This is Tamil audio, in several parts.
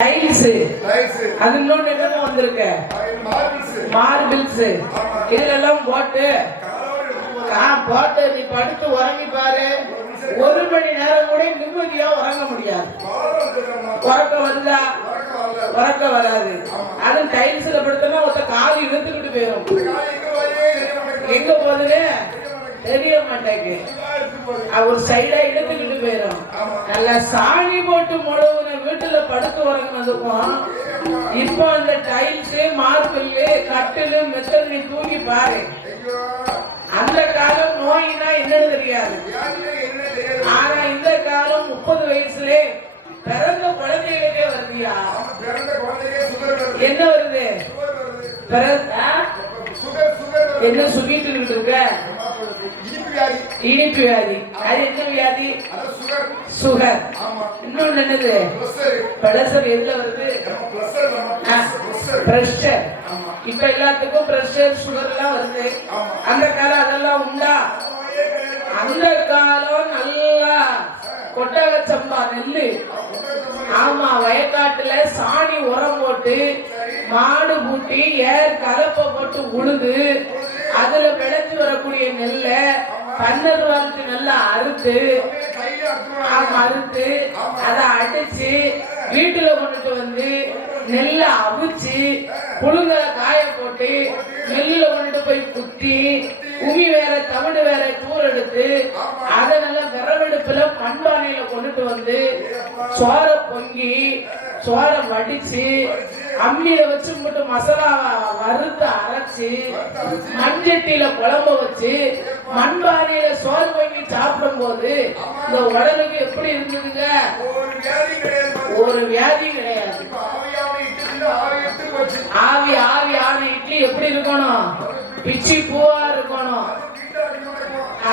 டைல்ஸ் அது இன்னொன்று என்னமோ வந்திருக்கு மார்பிள்ஸ் இதெல்லாம் போட்டு நீ படுத்து உறங்கி பாரு, ஒரு மணி நேரம் கூட நிம்மதியா உறங்க முடியாது. உறக்கம் வருதா? உறக்கம் வராது. அது டைல்ஸ்ல படுத்தனா ஒருத்த கால் இழுத்துக்கிட்டு போயிடும். எங்க போகுதுன்னு தெரிய மாட்டேங்க, ஒரு சைடா இழுத்துக்கிட்டு போயிடும். நல்லா சாணி போட்டு முழுவன வீட்டுல படுத்து உறங்கினதுக்கும் இப்போ அந்த டைல்ஸ் மார்பிள் கட்டிலு மெத்தல் நீ தூங்கி பாரு. அந்த காலம் நோயினா என்னன்னு தெரியாது. ஆனா இந்த காலம் 30 வயசுல பிறந்த குழந்தைகளுக்கே வருதியா? என்ன வருது? என்ன சொல்லிட்டு இருக்க? இனிப்பு வியாதி. அது என்ன வியாதி? சுகர். இன்னொன்னு என்னது? பிரஷர். எதுல வருது? பிரஷர். இப்ப எல்லாத்துக்கும் பிரஷர் சுகர் எல்லாம் வருது. அந்த காலம் அதெல்லாம் உண்டா? அந்த காலம் நல்லா கொட்டக சம்பா நெல்லு, ஆமா, வயக்காட்டுல சாணி உரம் போட்டு மாடு பூட்டி ஏர் கலப்பை போட்டு உழுது அதுல விளைஞ்சு வரக்கூடிய நெல்ல பன்னெண்டு வாரத்து நல்லா அறுத்து அதை அடிச்சு வீட்டுல கொண்டுட்டு வந்து நெல்ல அவிச்சு புழுங்கலை காய போட்டு நெல்லுல கொண்டுட்டு போய் குத்தி உமி வேற தவிடு வேற தூர் எடுத்து அதை நல்லா விரவெடுப்புல மண்பானையில கொண்டுட்டு வந்து சோற பொங்கி சோற வடிச்சு அம்மியில வச்சு மட்டும் மசாலா வறுத்து அரைச்சு மண்சட்டியில குழம்பு வச்சு மண்பானையில சோறு பொங்கி சாப்பிடும் போது இந்த உடலுக்கு எப்படி இருந்ததுங்க? ஒரு வியாதி கிடையாது. ஆவி ஆவி ஆன இட்லி எப்படி இருக்கணும்? பிச்சி பூவா இருக்கணும்.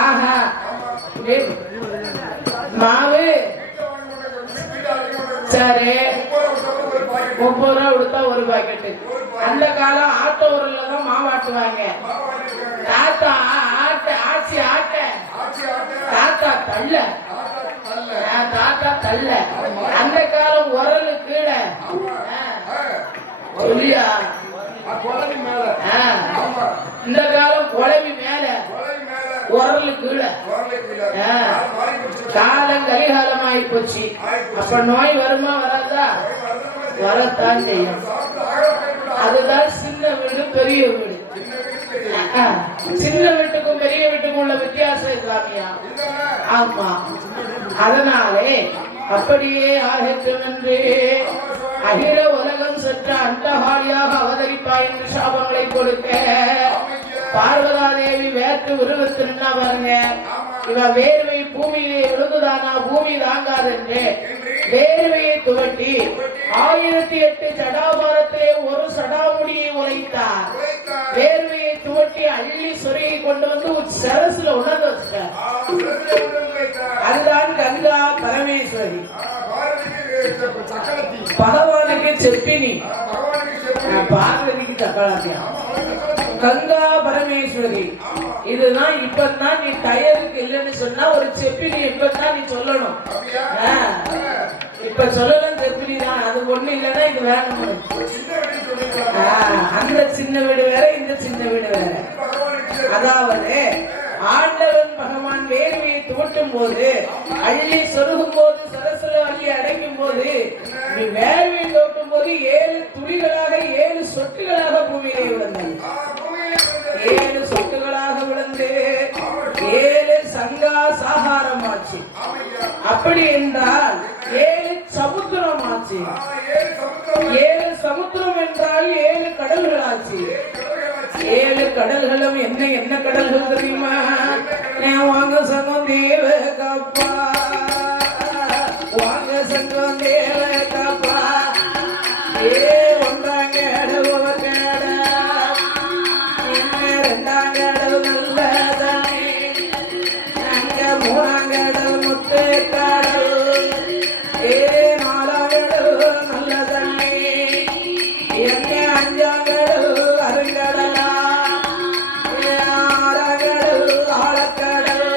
ஆஹா, மாவு சரி 30 ரூபா கொடுத்தா ஒரு பாக்கெட்டு. அந்த காலம் ஆட்டோ ஊர்ல தான் மாவாட்டுவாங்க. தாத்தா ஆட்சி ஆட்ட தாத்தா தள்ள தாத்தா தள்ள. அந்த காலம் உரலு கீழே சொல்லியா? இந்த காலம் குழம்பி மேல உரலு கீழே. காலம் கலிகாலம் ஆகி போச்சு. அப்ப நோய் வருமா வராதா? வரத்தான் செய்யும். அதுதான் சின்ன வீடு பெரிய வீடு. சின்ன வீட்டுக்கும் பெரிய வீட்டுக்கும் உள்ள வித்தியாசம் இல்லாமையா? ஆமா. அதனாலே அப்படியே ஆகட்டும் என்று அகில உலகம் சற்ற அண்டகாரியாக அவதரிப்பாய் என்று சாபங்களை கொடுக்க பார்வதா தேவி வேற்று உருவத்து நின்னா பாருங்க. இவ வேர்வை பூமியிலே விழுந்துதானா பூமி தாங்காது என்று வேர்வையை துவட்டி 1008 சடாபாரத்திலே ஒரு சடாமுடியை உழைத்தார். வேர்வையை துவட்டி அள்ளி சொருகி கொண்டு வந்து சரசுல உணர்ந்து வச்சார். அதுதான் கங்கா பரமேஸ்வரி. பகவானுக்கு செப்பினி, பார்வதிக்கு சக்கராத்தியா. கங்கா பரமேஸ்வரி. இதுதான் இப்பதான் நீ டயருக்கு இல்லைன்னு சொன்னா ஒரு செப்பினி இப்பதான் நீ சொல்லணும். இப்ப சொல்லலாம் செப்பினி தான். அது ஒண்ணு இல்லைன்னா இது வேணும். அந்த சின்ன வீடு வேற இந்த சின்ன வீடு வேற. அதாவது ஆண்டவன் பகவான் வேர்வையை துவட்டும் போது அள்ளி சொருகும் போது சரசுல அள்ளி அடைக்கும் போது வேர்வையை துவட்டும் போது 7 துளிகளாக 7 சொட்டுகளாக பூமியிலே விழுந்தது. 7 சொட்டுகளாக விழுந்து 7 சங்கா சாகாரம் ஆச்சு. அப்படி என்றால் 7 சமுத்திரம் ஆச்சு. 7 சமுத்திரம் என்றால் 7 கடல்கள் ஆச்சு. 7 கடல்களும் என்ன என்ன கடல்கள் தெரியுமா? வாங்க சங்கம் தேவ காப்பா, வாங்க சங்கம் தேவ காப்பா. ஒன்றாங்க இடவு கேட, ரெண்டாங்க இடவு நல்ல தண்ணி, அங்க மூணாங்க இடவு முத்து கடல், நாலாங்க இடவு நல்ல தண்ணி, என்ன அஞ்சாங்க இடவு அருங்கடலா, ஆறாங்க இடவு ஆழக்கடல்,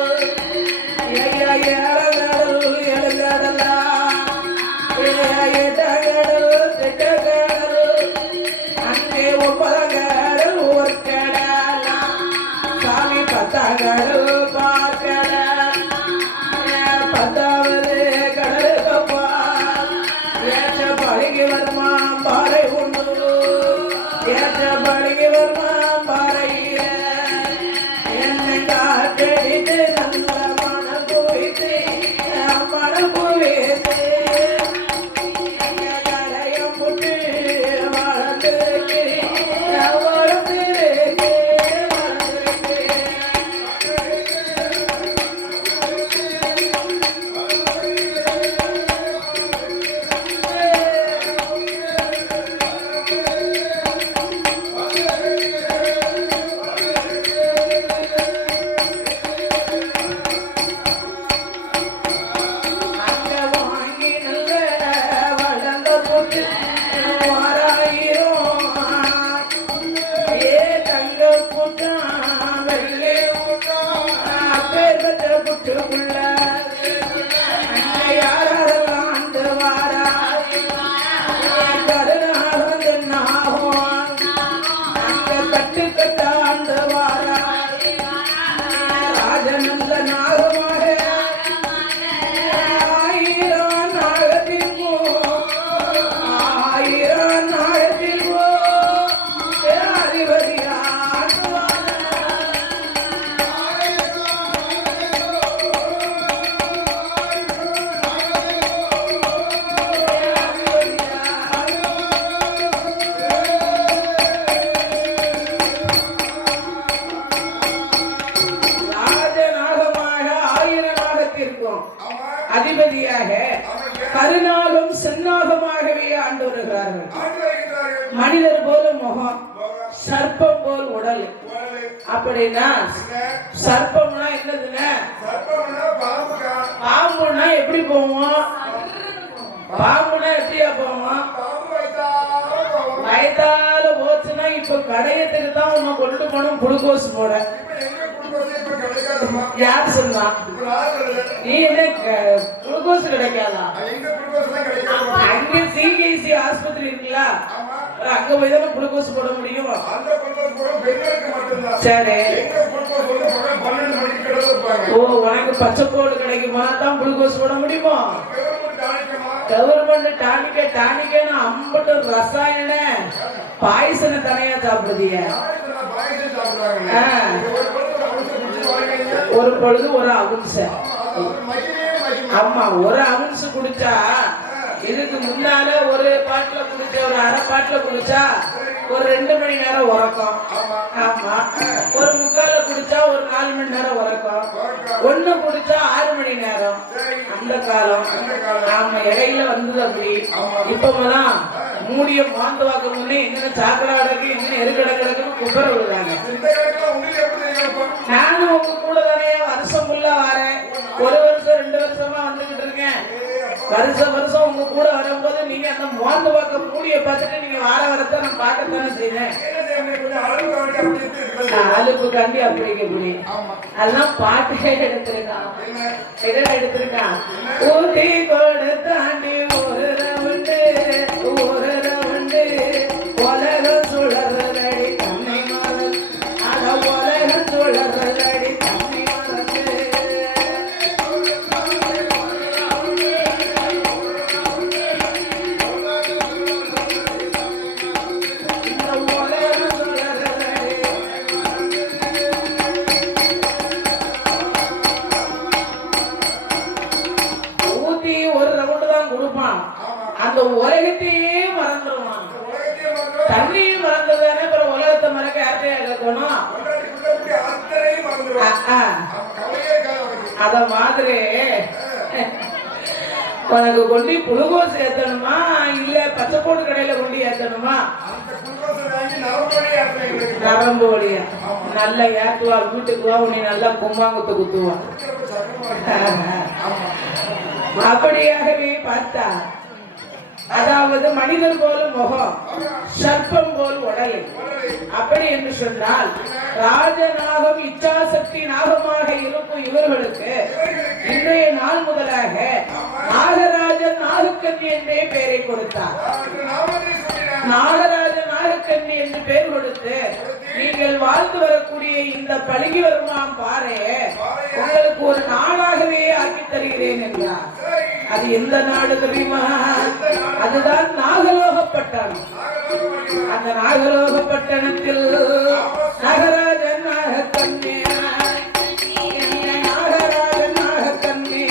பழகி வருமா பாறை உண்டு ஏற்ற பழகி வருமா பாறையில என்னை காற்றடித்து நல்ல மனம் குவித்து மனம் குவித்து கரையம் புட்டு வளர்ந்துருக்கு அதிபதியாக கருநாகம் சென்னாகமாகவே ஆண்டு வருகிறார்கள். மனிதர் போல முகம், சர்ப்பம் போல் உடல். அப்படின்னா சர்ப்பம்னா என்னதுன்னா பாம்புனா எப்படி போவோம்? பாம்புனா எப்படியா போவோம்? வயதால போச்சுன்னா இப்ப கடையத்துக்கு தான் உன்னை கொண்டு போனோம் குளுக்கோஸ் போட. யார் சொன்னா? நீ என்ன குளுக்கோஸ் கிடைக்காதா? அங்க சிகிசி ஆஸ்பத்திரி இருக்குல்ல, அங்க போய் தான் குளுக்கோஸ் போட முடியும். சரி, ஓ உனக்கு பச்சைக்கோடு கிடைக்குமா தான் குளுக்கோஸ் போட முடியுமா? கவர்மெண்ட் டானிக்கேன்னு அம்பட்டு ரசாயன பாய்சனை தனியா சாப்பிடுதிய. ஒரு பொழுது ஒரு அவுன்ஸ், ஆமா ஒரு அவுன்ஸ் குடிச்சா, இதுக்கு முன்னால ஒரு பாட்டுல குடிச்ச ஒரு அரை பாட்டுல குடிச்சா ஒரு 2 மணி நேரம் உறக்கம். ஆமா, ஒரு முக்கால குடிச்சா ஒரு 4 மணி நேரம் உறக்கம். ஒண்ணு குடிச்சா 6 மணி நேரம். அந்த காலம் ஆமா இடையில வந்தது அப்படி. இப்பதான் மூடிய மாந்து வாக்க முன்னே எங்க சாக்கடை கிடக்கு, எங்க எருக்கடை கிடக்குன்னு குப்பர விடுறாங்க. நானும் உங்க கூட தானே வருஷம் ஃபுல்லா வரேன். 1 வருஷம் 2 வருஷமா வந்துகிட்டு இருக்கேன். வருஷம் உங்க கூட வரும்போது நீங்க அந்த மாந்து வாக்க மூடிய பார்த்துட்டு நீங்க வரத்தை நான் பார்க்கத்தானே செய்தேன். அலுப்பு காண்டி அப்படி அதெல்லாம் பாட்டே எடுத்திருக்கான். எடுத்திருக்கான். ஊட்டி கோடு தாண்டி ஒரு ரவுண்டு உலகம் சுழறடி கண்ணை மறந்து, அட உலகம் சுழறடி கண்ணை மறந்து. அந்த உலகத்தையே மறந்துடுவான். தண்ணியும் மறந்ததானே அப்புறம் உலகத்தை மறக்க யார்கிட்டயே இழக்கணும். அத மாதிரி உனக்கு கொண்டு குளுக்கோஸ் ஏத்தணுமா இல்ல பச்சைக்கோடு கடையில கொண்டு ஏத்தணுமா? நரம்பு வழியா நல்லா ஏத்துவா. வீட்டுக்கு வா, உன்னை நல்லா கும்பாங்குத்து குத்துவா. அப்படியாகவே பார்த்தா, அதாவது மனிதர் போல முகம், சர்ப்பம் போல் உடல். அப்படி என்று சொன்னால் ராஜநாகம் இச்சாசக்தி நாகமாக இருக்கும் இவர்களுக்கு இன்றைய நாள் முதலாக நாகராஜன் நாகக்கன்னி என்றே பெயரை கொடுத்தார். நாகராஜன் நாகக்கன்னி என்று பெயர் கொடுத்து நீங்கள் வாழ்ந்து வரக்கூடிய இந்த பழகி வருமாம் பாறையே உங்களுக்கு ஒரு நாளாகவே ஆக்கி தருகிறேன் என்றார். அது எந்த நாடு தெரியுமா? அதுதான் பட்டணம். அந்த நாகலோக பட்டணத்தில் நாகராஜன் நாகக்கண்ணே நாகராஜன் நாகக்கண்ணே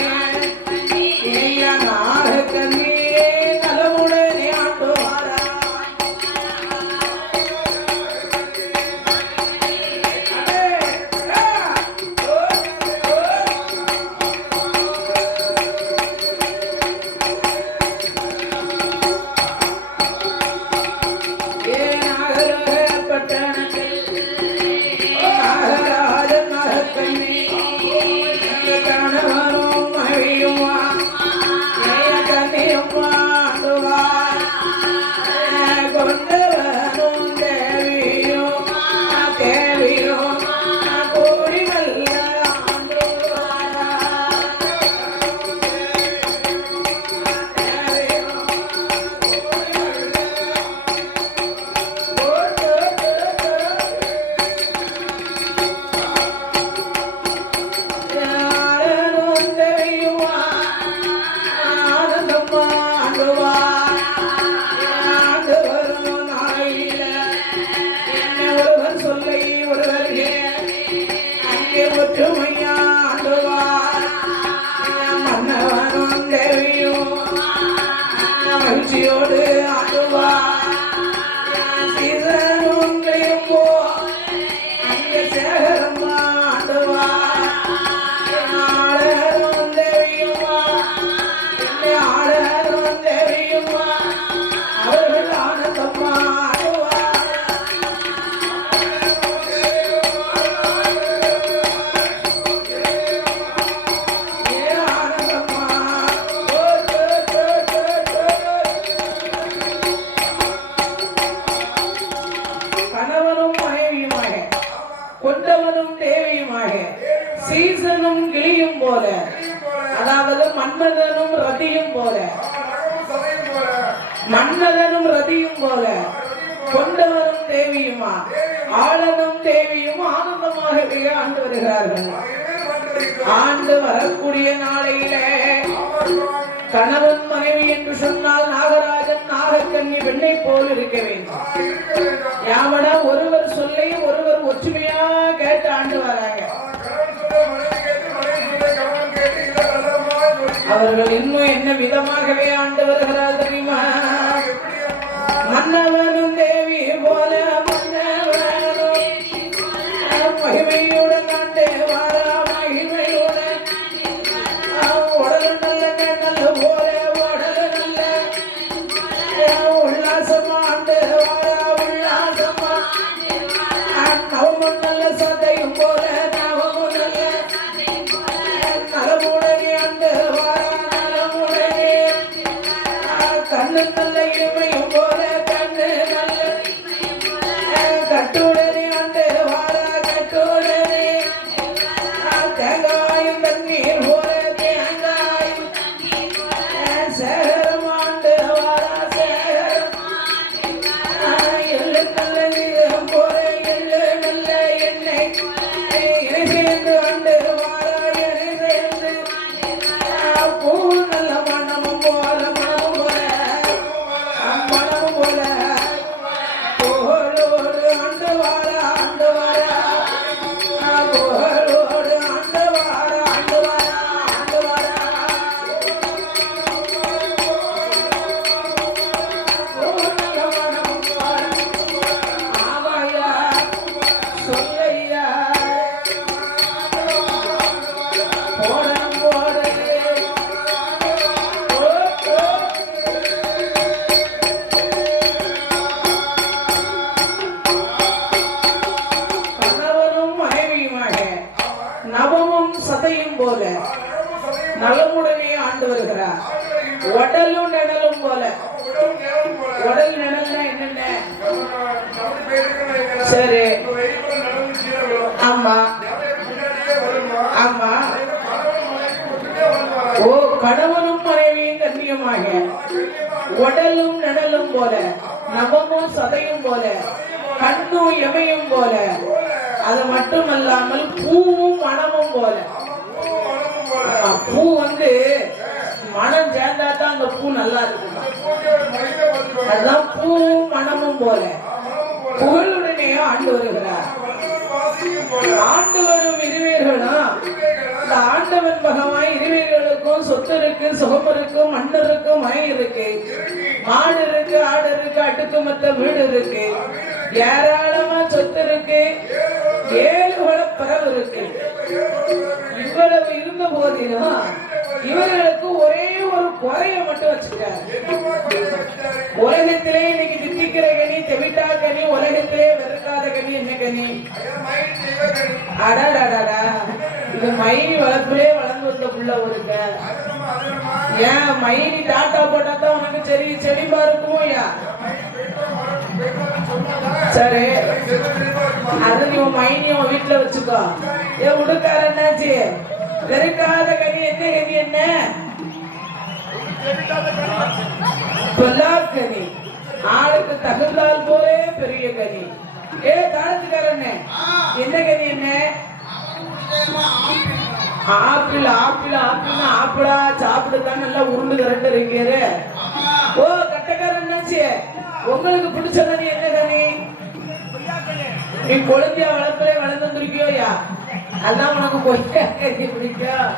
ஐயா நாகக்கண்ணே நலமுடனே ஆண்டு வாரா. கொண்டவனும் தேவியுமாக சீசனும் கிளியும் போல, அதாவது மன்மதனும் ரதியும் போல, மன்மதனும் ரதியும் போல கொண்டவனும் தேவியுமா ஆளனும் தேவியும் ஆனந்தமாகவே ஆண்டு வருகிறார்கள். ஆண்டு வரக்கூடிய நாளையிலே கணவன் மனைவி என்று சொன்னால் நாகராஜன் நாகக்கண்ணி பெண்ணை போல் இருக்க வேண்டும். யாவனா ஒருவர் சொல்லை ஒருவர் ஒற்றுமையா கேட்டு ஆண்டு வராங்க. அவர்கள் இன்னும் என்ன விதமாகவே ஆண்டு வருகிறார் தெரியுமா? மன்னவனும் தேவி போல மன்னவனும் மகிமையுடன் ஆண்டு வாரா. மகிமையுடன் உடல் நல்ல நல்ல போல உடல் நல்ல உல்லாசமா ஆண்டு வாரா. உல்லாசமா நவமும் நல்ல சதையும் போல நவமும் நல்ல நலமுடனே ஆண்டு வாரா. நலமுடனே கண்ணு நல்ல இமையும் போல கண்ணு நல்ல கட்டுடனே ஆண்டு வாரா. கட்டுடனே தேங்காயும் தண்ணீர் போல தேங்காயும் சேகரம் ஆண்டு வாரா. சேகரம் எள்ளு நல்ல நீரம் போல எள்ளு நல்ல எண்ணெய் இணை சேர்ந்து ஆண்டு வாரா. இணை சேர்ந்து பூ நல்ல மனமும் போல மனமும் போல மனமும் போல புகழோடு ஆண்டு வாரா. ஆண்டு வாரா புகழோடு ஆண்டு வாரா. ஆண்டு வாரா. ஆண்டு வாரா. ஆவாயா சொல்லையா போடம் போடு. கணவனும் மனைவியுமாக நவமும் சதையும் போல நலமுடனே ஆண்டு வருகிறார். உடலும் நிழலும் போல. உடல் நிழல்னா என்னென்ன? சரி, ஆமா ஆமா. ஓ, கணவனும் மனைவியும் கண்ணியமாக உடலும் நிழலும் போல நவமும் சதையும் போல கண்ணும் எமையும் போல, அது மட்டுமல்லாமல் பூவும் மனமும் போல. பூ மனம் சேர்ந்தா தான் அந்த பூ நல்லா இருக்கும். அதுதான் பூ போல புகழுடனே ஆண்டு வருகிறார். ஆண்டு வரும் இருவேர்களும் இந்த ஆண்டவன் பகவான் இருவேர்களுக்கும் சொத்து இருக்கு, சுகம் இருக்கு, மண் இருக்கு, மயம் இருக்கு, மாடு இருக்கு, ஆடு இருக்கு, அடுக்குமத்த வீடு இருக்கு, ஏராளமா சொத்து இருக்கு, 7 வளப்பறவு இருக்கு. இவ்வளவு இருந்த போதிலும் இவர்களுக்கு ஒரே ஒரு குறைய மட்டும் வச்சுட்டாரு. உலகத்திலே இன்னைக்கு தித்திக்கிற கனி, தெவிட்டா கனி, உலகத்திலே வெறுக்காத கனி என்ன கனி? அடாடாடா, இது மைனி வளர்ப்பிலே வளர்ந்து வந்த புள்ள ஒருக்க. ஏன் மைனி டாட்டா போட்டா தான் உனக்கு சரி செழிப்பா இருக்குமோ? சரி, அது நீ மைனி உன் வீட்டுல வச்சுக்கோ. ஏன் உடுக்கார என்னாச்சு? வெறுக்காத கனி என்ன கனி? என்ன கனி? ஆளுக்கு தகுந்தால் போலே பெரிய கனி. தாளத்துக்காரண்ணே, என்ன கனி? என்ன ஆப்பிள்? ஆப்பிள் ஆப்பிள் ஆப்பிளா சாப்பிடுதான் நல்லா உருண்டு கரண்டு இருக்கிற. ஓ கட்டக்காரன்னாச்சு, உங்களுக்கு பிடிச்ச கனி என்ன கனி? நீ கொழுந்தியா வளர்ப்பிலே வளர்ந்து வந்திருக்கியோயா, அதான் உனக்கு கொய்யா கனி பிடிக்கும்.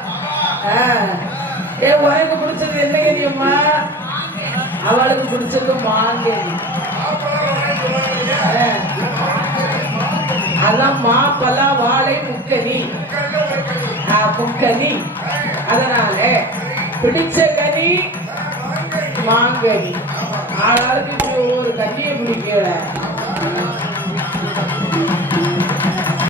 உனக்கு பிடிச்சது என்ன கனியம்மா? அவளுக்கு பிடிச்சது மாங்கனி. அதான் மாப்பழ வாழை முக்கனி, முக்கனி. அதனால பிடிச்ச கனி மாங்கனி. ஆளாளுக்கு ஒரு கனியை பிடிக்கல.